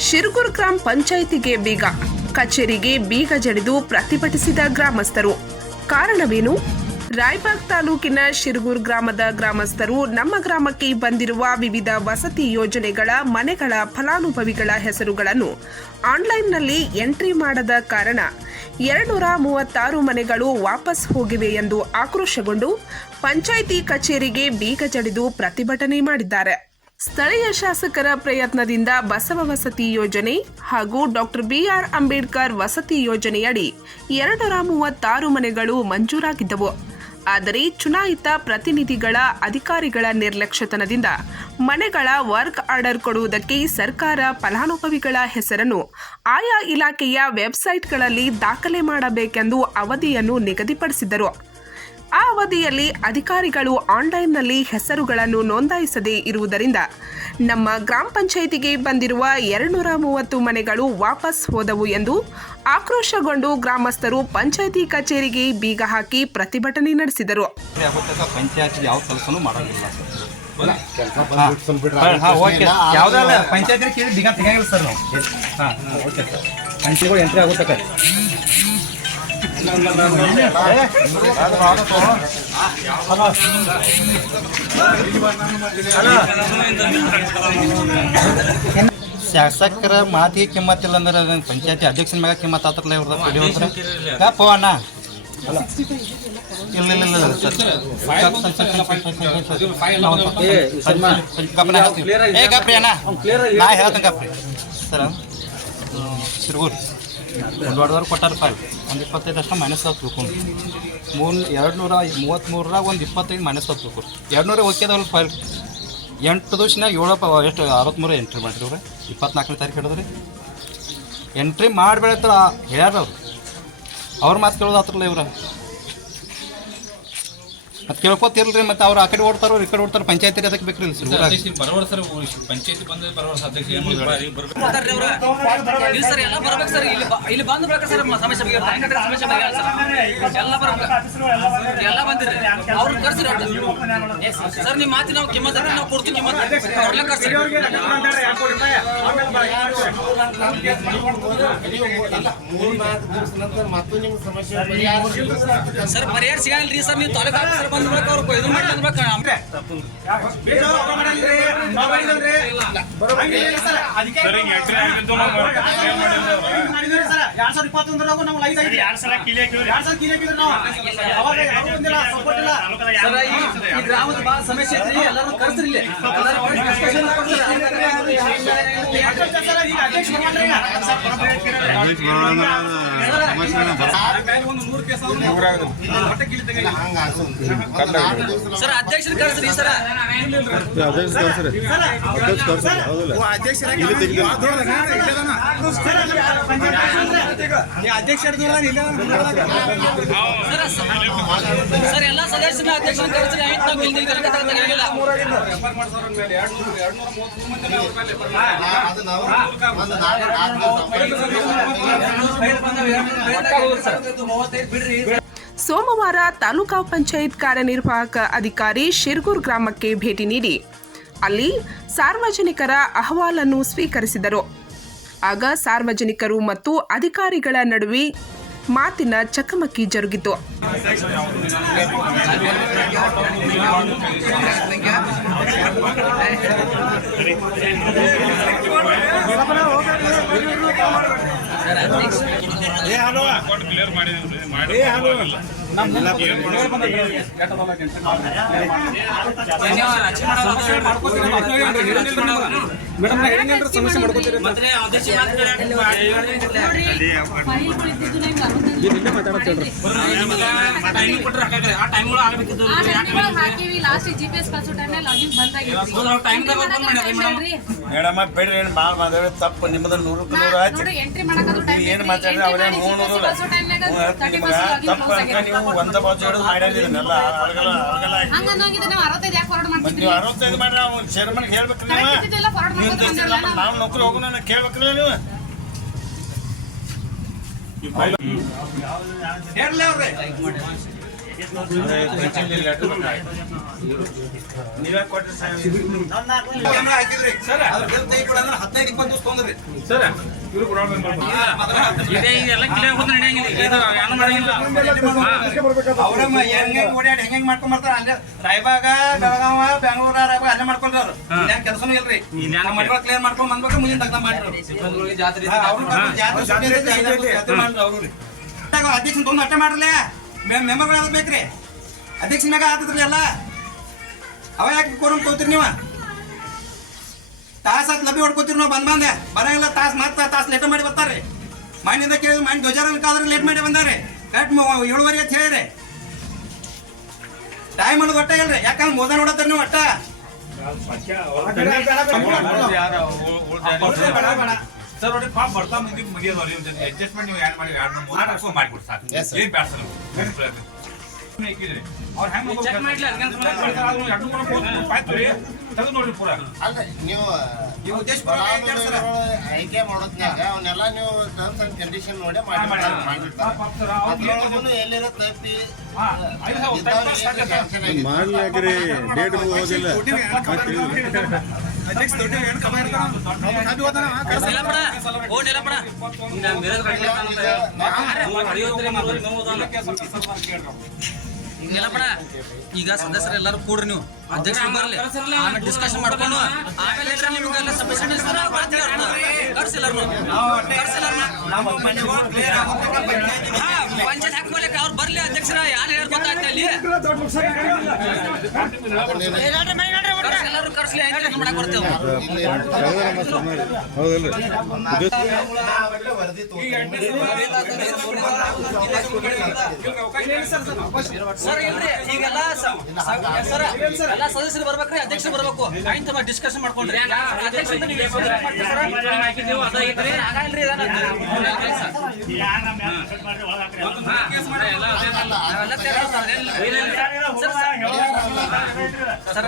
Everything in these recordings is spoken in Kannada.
ಶಿರಗೂರು ಗ್ರಾಮ ಪಂಚಾಯಿತಿಗೆ ಬೀಗ. ಕಚೇರಿಗೆ ಬೀಗ ಜಡಿದು ಪ್ರತಿಭಟಿಸಿದ ಗ್ರಾಮಸ್ಥರು. ಕಾರಣವೇನು? ರಾಯಬಾಗ್ ತಾಲೂಕಿನ ಶಿರ್ಗುರ್ ಗ್ರಾಮದ ಗ್ರಾಮಸ್ಥರು ನಮ್ಮ ಗ್ರಾಮಕ್ಕೆ ಬಂದಿರುವ ವಿವಿಧ ವಸತಿ ಯೋಜನೆಗಳ ಮನೆಗಳ ಫಲಾನುಭವಿಗಳ ಹೆಸರುಗಳನ್ನು ಆನ್ಲೈನ್ನಲ್ಲಿ ಎಂಟ್ರಿ ಮಾಡದ ಕಾರಣ ಎರಡುನೂರ ಮೂವತ್ತಾರು ಮನೆಗಳು ವಾಪಸ್ ಹೋಗಿವೆ ಎಂದು ಆಕ್ರೋಶಗೊಂಡು ಪಂಚಾಯಿತಿ ಕಚೇರಿಗೆ ಬೀಗ ಜಡಿದು ಪ್ರತಿಭಟನೆ ಮಾಡಿದ್ದಾರೆ. ಸ್ಥಳೀಯ ಶಾಸಕರ ಪ್ರಯತ್ನದಿಂದ ಬಸವ ವಸತಿ ಯೋಜನೆ ಹಾಗೂ ಡಾಕ್ಟರ್ ಬಿಆರ್ ಅಂಬೇಡ್ಕರ್ ವಸತಿ ಯೋಜನೆಯಡಿ ಎರಡರ ಮೂವತ್ತಾರು ಮನೆಗಳು ಮಂಜೂರಾಗಿದ್ದವು. ಆದರೆ ಚುನಾಯಿತ ಪ್ರತಿನಿಧಿಗಳ ಅಧಿಕಾರಿಗಳ ನಿರ್ಲಕ್ಷ್ಯತನದಿಂದ ಮನೆಗಳ ವರ್ಕ್ ಆರ್ಡರ್ ಕೊಡುವುದಕ್ಕೆ ಸರ್ಕಾರ ಫಲಾನುಭವಿಗಳ ಹೆಸರನ್ನು ಆಯಾ ಇಲಾಖೆಯ ವೆಬ್ಸೈಟ್ಗಳಲ್ಲಿ ದಾಖಲೆ ಮಾಡಬೇಕೆಂದು ಅವಧಿಯನ್ನು ನಿಗದಿಪಡಿಸಿದರು ಆ ಅವಧಿಯಲ್ಲಿ ಅಧಿಕಾರಿಗಳು ಆನ್ಲೈನ್ನಲ್ಲಿ ಹೆಸರುಗಳನ್ನು ನೋಂದಾಯಿಸದೇ ಇರುವುದರಿಂದ ನಮ್ಮ ಗ್ರಾಮ ಪಂಚಾಯಿತಿಗೆ ಬಂದಿರುವ ಎರಡುನೂರ ಮೂವತ್ತು ಮನೆಗಳು ವಾಪಸ್ ಹೋದವು ಎಂದು ಆಕ್ರೋಶಗೊಂಡು ಗ್ರಾಮಸ್ಥರು ಪಂಚಾಯಿತಿ ಕಚೇರಿಗೆ ಬೀಗ ಹಾಕಿ ಪ್ರತಿಭಟನೆ ನಡೆಸಿದರು. ಪಂಚಾಯತ್ ಶಾಸಕರ ಮಾತಿಗೆ ಕಿಮ್ಮತ್ತಿಲ್ಲ ಅಂದ್ರೆ ಅದನ್ನ ಪಂಚಾಯತಿ ಅಧ್ಯಕ್ಷನ ಮ್ಯಾಗ ಕಿಮ್ಮತ್ ಆತ್ರಲ್ಲ ಇವ್ರದ ಪಡಿ ಹೋದ್ರೆ ಯಾಪೋ ಅಣ್ಣ. ಇಲ್ಲ ಇಲ್ಲ ಇಲ್ಲ ಸರ್. ಗಮನ ಹಾಕ್ತೀವಿ ಏ ಗಪ್ರಿ ಅಣ್ಣ. ನಾ ಹೇಳ್ತೇನೆ ಗಪ್ರಿ. ಸರ್ ಸಿರ್ಗೂರು ಒಂದೊಡ್ದವ್ರು ಕೊಟ್ಟಾರ ರೂಪಾಯಿ ಒಂದು ಇಪ್ಪತ್ತೈದು ಅಷ್ಟು ಮೈನಸ್ ಆಗಿ ತಿಳ್ಕೊಂಡು ಮೂರು ಎರಡು ನೂರ ಮೂವತ್ತ್ಮೂರರಾಗ ಒಂದು ಇಪ್ಪತ್ತೈದು ಮೈನಸ್ ಆಗಿ ತಿಳ್ಕೊಂಡು ಎರಡು ನೂರ ಓಕೆದವ್ರ ಫೈಲ್ ಎಂಟು ದಿವ್ಸನಾಗ ಏಳು ಎಷ್ಟು ಅರವತ್ತ್ಮೂರು ಎಂಟ್ರಿ ಮಾಡಿರಿ ಅವ್ರೆ. ಇಪ್ಪತ್ನಾಲ್ಕನೇ ತಾರೀಕು ಹಿಡಿದ್ರಿ. ಎಂಟ್ರಿ ಮಾಡಬೇಡ ಹೇಳ್ಯಾರ ಅವ್ರು ಅವ್ರ ಮಾತು ಕೇಳೋದು ಹತ್ರಲ್ಲ ಇವ್ರ. ಮತ್ತೆ ಕೇಳ್ಕೊತಿರ್ಲಿ ಮತ್ತೆ ಅವ್ರು ಆ ಕಡೆ ಓಡ್ತಾರೋ ಈ ಕಡೆ ಓಡ್ತಾರೋ ಪಂಚಾಯತಿ ಅದಕ್ಕೆ ಬೇಕ್ರಿ ಇಲ್ಲಿ ಬರೋವರ್ ಸರ್ ಪಂಚಾಯತಿ ಬಂದ ಬರೋವರ್ ಅಧ್ಯಕ್ಷ ಏನ್ ಮಾಡ್ತಾರೆ? ಬರ್ಬೇಕು. ಇಲ್ಲ ಸರ್ ಎಲ್ಲ ಬರ್ಬೇಕು ಸರ್ ಇಲ್ಲಿ ಬ- ಇಲ್ಲಿ ಬಂದು ಬೇಕು ಸರ್ ಮ- ಸಮಸ್ಯೆ ಬಗ್ಗೆ ಸಮಸ್ಯೆ ಬಗ್ಗೆ ಸರ್. ಎಲ್ಲ ಬರ್ಬೇಕು. ಎಲ್ಲ ಬಂದಿರಿ ಅವ್ರು ಕರ್ಸಿರಿ ಒಟ್ಟು. ಸರ್ ನಿಮ್ಮ ಮಾತಿ ನಾವು ಕಿಮ್ಮತ್ ಐತಿ, ನಾವು ಕೊಡ್ತೀವಿ ಕಿಮ್ಮತ್. ಅವ್ರೆಲ್ಲ ಕರ್ಸಿರಿ ಸರ್ ಪರಿಹಾರ ಸಿಗಲ್ರಿ ಸರ್ ನೀವು ತಾಲೂಕು ಆಫೀಸರ್ ನಾವು. ಸರ್ ಈ ಗ್ರಾಮದ ಸಮಸ್ಯೆ ಐತ್ರಿ ಎಲ್ಲರೂ ಕರ್ಸ್ರಿ ಇಲ್ಲಿ ಎಲ್ಲರೂ ಅಧ್ಯಕ್ಷರ. ಸರ್ ಅಧ್ಯಕ್ಷರು ಕರ್ಸ್ರಿ ಸರ್ ಸರ್ ಎಲ್ಲ ಸದಸ್ಯರ ಅಧ್ಯಕ್ಷರ ಕರ್ಸ್ರಿ ಆಯ್ತು ನಾವು ಬಿಲ್ ತೆಗಿಲ್ಲ ಸೋಮವಾರ ತಾಲೂಕಾ ಪಂಚಾಯತ್ ಕಾರ್ಯನಿರ್ವಾಹಕ ಅಧಿಕಾರಿ ಶಿರ್ಗೂರ್ ಗ್ರಾಮಕ್ಕೆ ಭೇಟಿ ನೀಡಿ ಅಲ್ಲಿ ಸಾರ್ವಜನಿಕರ ಅಹವಾಲನ್ನು ಸ್ವೀಕರಿಸಿದರು. ಆಗ ಸಾರ್ವಜನಿಕರು ಮತ್ತು ಅಧಿಕಾರಿಗಳ ನಡುವೆ ಮಾತಿನ ಚಕಮಕಿ ಜರುಗಿತು. सर अध्यक्ष ಅಕೌಂಟ್ ಕ್ಲಿಯರ್ ಮಾಡಿದೀನಿ ಮಾಡಿ ಲಾಸ್ಟ್ ಜಿ ಪಿ ಎಸ್ ಕಳ್ಸೋ ಟೈಮ್ ಲಾಗಿನ್ ಬಂದಾಗಿತ್ತು. ಮೇಡಮ್ ಬೇಡ್ರಿ ಏನು ಭಾಳ ಮಾತಾಡ್ರಿ ತಪ್ಪು. ನಿಮ್ಮದು ನೂರಕ್ಕೆ ನೂರು ಹಚ್ಚಿ ನೋಡಿ ಎಂಟ್ರಿ ಮಾಡಕದು ಟೈಮ್ ಏನು ಮಾತಾಡ್ರಿ? ಅವರೇ ಮೂರು ತಪ್ಪು ಅಂತ ನೀವು ಒಂದ ಬಾಜು ಹಿಡಿದು ಮಾಡ್ಯಾರ ಇದನ್ನೆಲ್ಲ ಅಳಗಲ್ಲ ಅಳಗಲ್ಲ ಹಂಗ ಅನ್ನೋಂಗಿದ್ರೆ ನಾವು ಅರವತ್ತೈದು ಮತ್ತೆ ನೀವು ಮಾಡ್ರಿ ಅವ್ನು ಚೇರ್ಮನ್ ಹೇಳ್ಬೇಕ್ರಿ ನೀವು? ನೀವು ನಾವು ನೌಕರಿ ಹೋಗೋಣ ಕೇಳ್ಬೇಕ್ರಲ್ಲ ನೀವು? ನೀವೇ ಕೊಟ್ರಿ ಸರ್ ಹದಿನೈದು ಇಪ್ಪತ್ತು ದಿವಸ ತೊಂದ್ರಿ ಸರ್ ಇವರು ಹೆಂಗ್ ಓಡಾಡಿ ಹೆಂಗೆ ಮಾಡ್ಕೊಂಡ್ ಬರ್ತಾರ ಅಲ್ಲೇ ರಾಯಬಾಗ ಬೆಳಗಾವ ಬೆಂಗಳೂರ ರಾಯಬಾಗ ಅಲ್ಲೇ ಮಾಡ್ಕೊಂಡ್ರ ಕೆಲಸನೂ ಇಲ್ರಿ ಮಟ್ಗಳು ಕ್ಲಿಯರ್ ಮಾಡ್ಕೊಂಡ್ ಬಂದ್ಬೇಕು ಮುಂದಿನ ತಗ್ದ ಮಾಡ್ರಿ ಜಾತ್ರೆ ಜಾತ್ರೆ ಸುದ್ದಿ ಐತೆ, ಐದಾರು ದಿವ್ಸ ಜಾತ್ರೆ ಮಾಡ್ರಿ ಅವ್ರು ರೀ. ಅಧ್ಯಕ್ಷನ್ ಅಷ್ಟೇ ಮೆಂಬರ್ಗಳು ಯಾವ್ದು ಬೇಕ್ರಿ? ಅಧ್ಯಕ್ಷ ಮ್ಯಾಗ ಆತದ್ರಿ ಎಲ್ಲ? ಅವ ಯಾಕೆ ಕೋರಂ ತೋತಿರಿ ನೀವು? ತಾಸ್ ಆತ್ ಲಭಿ ಹೊಡ್ಕೋತೀರಿ ನಾವು ಬಂದ್ ಬಂದೆ. ಬರಂಗಿಲ್ಲ ತಾಸ್ ಮತ್ತೆ ತಾಸ್ ಲೇಟ್ ಮಾಡಿ ಬರ್ತಾರ್ರಿ ಮಣ್ಣಿಂದ ಕೇಳಿದ್ರೆ ಮಣ್ಣು ಧ್ವಜಾರ ಕಾದ್ರೆ ಲೇಟ್ ಮಾಡಿ ಬಂದಾರೆ. ಕರೆಕ್ಟ್ ಏಳುವರೆಗೆ ಅಂತ ಹೇಳಿರಿ. ಟೈಮ್ ಅನ್ನೋದು ಒಟ್ಟ ಇಲ್ರಿ ಯಾಕಂದ್ರೆ ಮೋದ ನೋಡತ್ತಾರ ನೀವು ಒಟ್ಟ. ಸರ್ ನೋಡಿ ಪಾಪ ಬರ್ತಾ ಮುಂದೆ ಮುಗಿಯೋದು ಅವ್ರಿಗೆ ಒಂದ್ ಅಡ್ಜಸ್ಟ್ಮೆಂಟ್ ನೀವು ಯಾರು ಮಾಡಿ ಯಾರು ಮೂರು ಮಾಡಿಬಿಡಿ ಸಾಕು. ಏನ್ ಬ್ಯಾಡ ಸರ್ ಹಾಕಿದ್ರಿ ಅವ್ರು ಹೆಂಗ್ Check ಮಾಡ್ಲಿ, ಅದ್ಕೇನ್ ಸುಮ್ನೆ ತೆಗೆದು ನೋಡ್ರಿ ಪೂರ. ಅಲ್ಲ ನೀವು ನೀವು ಉದ್ದೇಶ ಆಯ್ಕೆ ಮಾಡೋದ್ನಾಗ ಅವನ್ನೆಲ್ಲ ನೀವು ಟರ್ಮ್ಸ್ ಅಂಡ್ ಕಂಡೀಷನ್ ನೋಡಿ ಮಾಡಿ ಮಾಡಿರ್ತಾರೆ ಎಲ್ಲಿರೋ ತಪ್ಪಿ. ಮಾಡ್ಲಾಕ್ರಿ ಡೇಟ್ ಹೋಗೋದಿಲ್ಲ ನಿಲ್ಲಪ್ಪಡ ಈಗ ಮಿರರ್ ನಿಲ್ಲಪ್ಪಡ ಈಗ ಸದಸ್ಯರು ಎಲ್ಲರೂ ಕೂಡ್ರಿ ನೀವು. ಅಧ್ಯಕ್ಷರು ಬರಲಿ. ಆಮೇಲೆ ಡಿಸ್ಕಷನ್ ಮಾಡ್ಕೊಂಡು. ಆಮೇಲೆ ನಿಮ್ಗೆಲ್ಲ ಸಬ್ಮಿಷನ್ ಪಂಚಾಯ್ತಿ ಹಾಕ್ಕೊಳಕ್ಕೆ ಅವ್ರು ಬರ್ಲಿ ಅಧ್ಯಕ್ಷರ. ಯಾರು ಹೇಳ್ಕೊತಾ ಗೊತ್ತಾಗ್ತಾ ಎಲ್ಲ ಸದಸ್ಯರು ಬರ್ಬೇಕ್ರಿ ಅಧ್ಯಕ್ಷರು ಬರ್ಬೇಕು ಆಯ್ತು ಡಿಸ್ಕಷನ್ ಮಾಡ್ಕೊಂಡ್ರಿ ಅಧ್ಯಕ್ಷರಿಂದ ನೀವು? ಆಗಲ್ರಿ ಸರ್,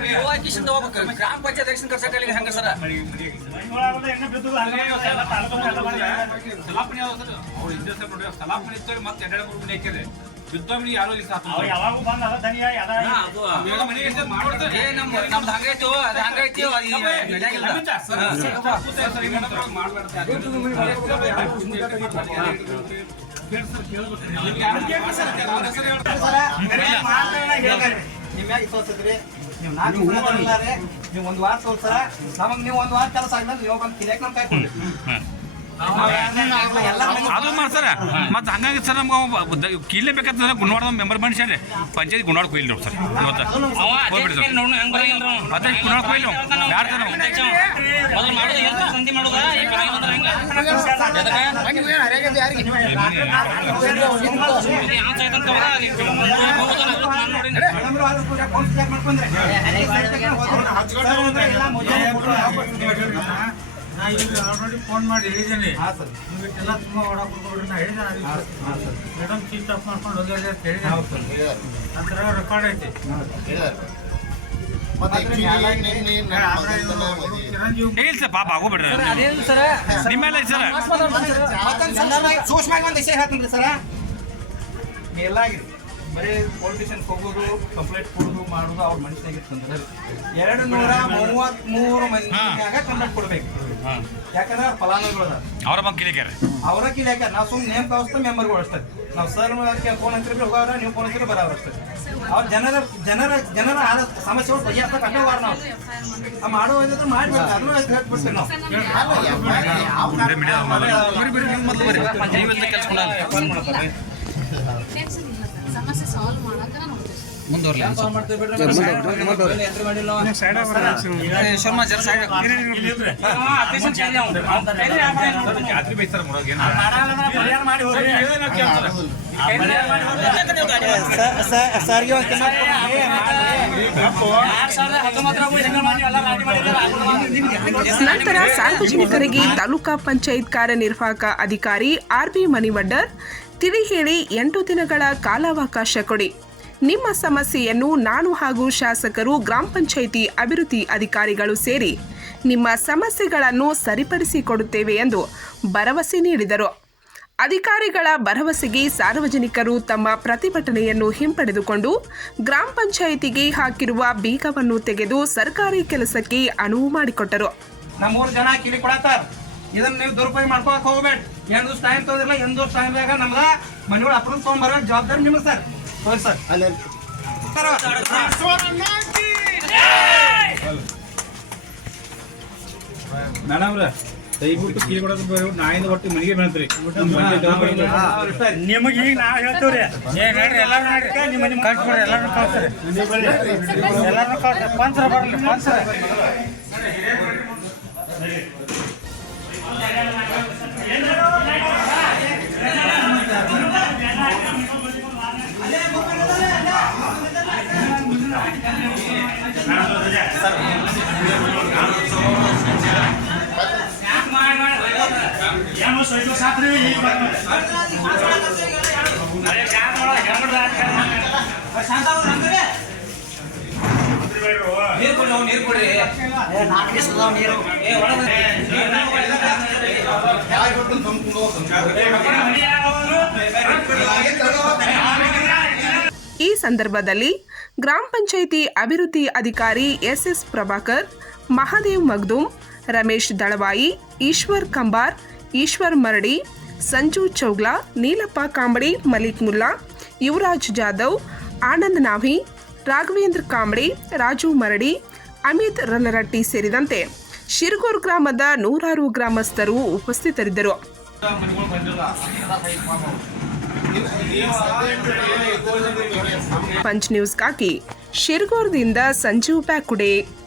ನೀವು ಕಿಶನ್ ತಗೋಬೇಕು ಗ್ರಾಮ ಪಂಚಾಯತ್ ಅಧ್ಯಕ್ಷನ ಕರ್ಸಕ್ಕೆ ಹೆಂಗ ಸರ್ ಸಲಾಪಣಿ ಅವ್ರು ಇದ್ದೇ ನೋಡಿ ಸಲಾಪಣಿ ಇತ್ತು ಮತ್ತೆ ಎರಡೆರಡು ಮೂರು ಮನೆ ಹಾಕಿದ್ರೆ ಯುದ್ಧ ಮನೆ ಯಾರೋ ಇಲ್ಲ ಸಾಕು ಯಾವಾಗೂ ಬಂದ ಅದ ದನಿಯ ಎಲ್ಲ ಬೇಗ ಮನೆಗೆ ಎಷ್ಟೇ ಮಾಡ್ಬಿಡ್ತಾರೆ ಏ ನಮ್ ನಮ್ದು ಹಂಗೈತು ಅದು ಹಂಗೈತಿ ಅದು ನಿಮ್ಮ ನೀವು ನಾಲ್ಕು ಒಂದು ವಾರ ತೋರ್ಸಾರ ನಮಗೆ ನೀವು ಒಂದು ವಾರ ಕೆಲಸ ಆಗ್ಲಿಲ್ಲ ನೀವು ಬಂದು ಕಿರಿಯಕ್ಕೆ ನಮ್ಮ ಕಾಯ್ಕೊಂಡ್ರಿ ಅದು ಮಾಡ್ತಾರ ಮತ್ತೆ ಹಂಗಾಗಿ ಸರ್ ನಮ್ಗೆ ಕೀಲೇ ಬೇಕಂತಂದ್ರೆ ಗುಣವಾಡ ಮೆಂಬರ್ ಮನುಷ್ಯರೇ ಪಂಚಾಯತ್ ಗುಣವಾಡ ಕೊಯ್ಲಿ ಸರ್ ಇವತ್ತು ಹೋಗ್ಬಿಡಿ ಕೊಯ್ಲಿ ಮಾಡ್ಕೊಂಡ್ರೆ ನಾ ಈಗ ಆಲ್ರೆಡಿ ಫೋನ್ ಮಾಡಿ ಹೇಳಿದ್ದೀನಿ ಹಾಂ ಸರ್. ನೀವೆಲ್ಲ ತುಂಬಾ ಓಡಾಕ್ ಹೋಗ್ಬೇಡ್ರಿ ನಾ ಹೇಳಿದ್ದೀನಿ ಮೇಡಮ್ ಚೀಫ್ ಆಫ್ ಮಾಡ್ಕೊಂಡು ಹೋಗಿ ಅಂತ ಹೇಳಿದ್ದೀನಿ ನಂತರ ಅದ್ರ ರೆಕಾರ್ಡ್ ಐತಿ ಸೂಕ್ಷ್ಮವಾಗಿ ಸೂಕ್ಷ್ಮವಾಗಿ ಒಂದು ವಿಷಯ ಹೇಳ್ತೀನಿ ಸರ. ಎಲ್ಲ ಆಗಿದೆ ಬರೀ ಪೊಲಿಟಿಷಿಯನ್ಸ್ ಹೋಗೋದು ಕಂಪ್ಲೇಂಟ್ ಕೊಡೋದು ಮಾಡೋದು ಅವ್ರ ಮನುಷ್ಯನಾಗಿ ತಂದ್ರೆ ಎರಡು ನೂರ ಮೂವತ್ಮೂರು ಮಂದಿಯಾಗ ಕಂಪ್ಲೇಂಟ್ ಕೊಡ್ಬೇಕು. ಯಾಕಂದ್ರೆ ಅವ್ರ ಫಲಾನುಭವಿಗಳು ಅದಾರ. ಅವರ ಬಂದು ಕಿಲಿಕ್ಯಾರ ಅವರ ಕಿಲಿಯಾಕ ನಾವು ಸುಮ್ಮನೆ ನೇಮ್ ಅವಸ್ಥೆ ಮೆಂಬರ್ಗಳು ಅಷ್ಟೇ. ನಾವು ಸರ್ ಫೋನ್ ಹಚ್ಚಿದ್ರೆ ಹೋಗೋರ ನೀವು ಫೋನ್ ಹಚ್ಚಿದ್ರೆ ಬರೋರು ಅಷ್ಟೇ. ಅವ್ರ ಜನರ ಜನರ ಜನರ ಆದ ಸಮಸ್ಯೆಗಳು ಬಗೆಹರಿಸ ಕಟ್ಟವಾರ ನಾವು. ಆ ಮಾಡೋ ಇದ್ರೆ ಮಾಡ್ಬೇಕು ಅದನ್ನು ಹೇಳ್ಬಿಡ್ತೀವಿ ನಾವು. ಸಮಸ್ಯೆ ಸಾಲ್ವ್ ಮಾಡಕ್ಕೆ ನಾನು ನಂತರ ಸಾರ್ವಜನಿಕರಿಗೆ ತಾಲೂಕಾ ಪಂಚಾಯತ್ ಕಾರ್ಯನಿರ್ವಾಹಕ ಅಧಿಕಾರಿ ಆರ್ಬಿ ಮಣಿವಡ್ಡರ್ ತಿಳಿ ಹೇಳಿ ಎಂಟು ದಿನಗಳ ಕಾಲಾವಕಾಶ ಕೊಡಿ. ನಿಮ್ಮ ಸಮಸ್ಯೆಯನ್ನು ನಾನು ಹಾಗೂ ಶಾಸಕರು ಗ್ರಾಮ ಪಂಚಾಯಿತಿ ಅಭಿವೃದ್ಧಿ ಅಧಿಕಾರಿಗಳು ಸೇರಿ ನಿಮ್ಮ ಸಮಸ್ಯೆಗಳನ್ನು ಸರಿಪಡಿಸಿಕೊಡುತ್ತೇವೆ ಎಂದು ಭರವಸೆ ನೀಡಿದರು. ಅಧಿಕಾರಿಗಳ ಭರವಸೆಗೆ ಸಾರ್ವಜನಿಕರು ತಮ್ಮ ಪ್ರತಿಭಟನೆಯನ್ನು ಹಿಂಪಡೆದುಕೊಂಡು ಗ್ರಾಮ ಪಂಚಾಯಿತಿಗೆ ಹಾಕಿರುವ ಬೀಗವನ್ನು ತೆಗೆದು ಸರ್ಕಾರಿ ಕೆಲಸಕ್ಕೆ ಅನುವು ಮಾಡಿಕೊಟ್ಟರು. ನಮ್ಮೂರು ಜನ ಇದನ್ನ ನೀವು ದುರುಪಯೋಗ ಮಾಡ್ಕೊಳಕ್ ಹೋಗ್ಬೇಡ. ಎಂದು ಸ್ಟೈಮ್ ಟೈಮ್ ಎಂದು ಸ್ಟೈಮ್ ಬೇಗ ನಮ್ಗ? ಮನೆಗಳು ಅಪ್ರೂವ್ ತೊಗೊಂಬರೋ ಜವಾಬ್ದಾರಿ ನಿಮ್ಗೆ ಸರ್. ಹೋಗಿ ಸರ್. ಮೇಡಮ್ ರೀ ದಯವಿಟ್ಟು ಕೀಲಿ ಕೊಡೋದು ನಾಯಿಂದ ಒಟ್ಟು ಮನೆಗೆ ನಿಮಗೆ ಈಗ ನಾವು ಹೇಳ್ತೀವ್ರಿ. ಏ ಹೇಳ್ರಿ ಎಲ್ಲಾರು ನೋಡ್ರಿ ನಿಮ್ಮ ನಿಮ್ಮ ಕಳ್ಸ್ಕೊಡ್ರಿ ಎಲ್ಲಾರು ಕಳ್ಸ್ರಿ ಎಲ್ಲಾರು ಕಳ್ಸ್ರಿ ಪಂಚರ ಬರ್ಲಿ ಪಂಚರ. ಈ ಸಂದರ್ಭದಲ್ಲಿ ಗ್ರಾಮ ಪಂಚಾಯಿತಿ ಅಭಿವೃದ್ಧಿ ಅಧಿಕಾರಿ ಎಸ್ ಎಸ್ ಪ್ರಭಾಕರ್, ಮಹಾದೇವ್ ಮಗ್ದೂಮ್ ರಮೇಶ್ ದಳವಾಯಿ, ಈಶ್ವರ್ ಕಂಬಾರ್, ಈಶ್ವರ್ ಮರಡಿ, ಸಂಜು ಚೌಗ್ಲಾ, ನೀಲಪ್ಪ ಕಾಂಬಡಿ, ಮಲಿಕ್ ಮುಲ್ಲಾ, ಯುವರಾಜ್ ಜಾಧವ್, ಆನಂದ್ ನಾಭಿ, ರಾಘವೇಂದ್ರ ಕಾಂಬಡಿ, ರಾಜು ಮರಡಿ ಅಮಿತ್ ರನ್ನರಟ್ಟಿ ಸೇರಿದಂತೆ ಶಿರಗೂರ್ ಗ್ರಾಮದ ನೂರಾರು ಗ್ರಾಮಸ್ಥರು ಉಪಸ್ಥಿತರಿದ್ದರು. ಪಂಚ್ ನ್ಯೂಸ್ಗಾಗಿ ಶಿರಗೂರ್ದಿಂದ ಸಂಜೀವ್ ಪ್ಯಾಕುಡೆ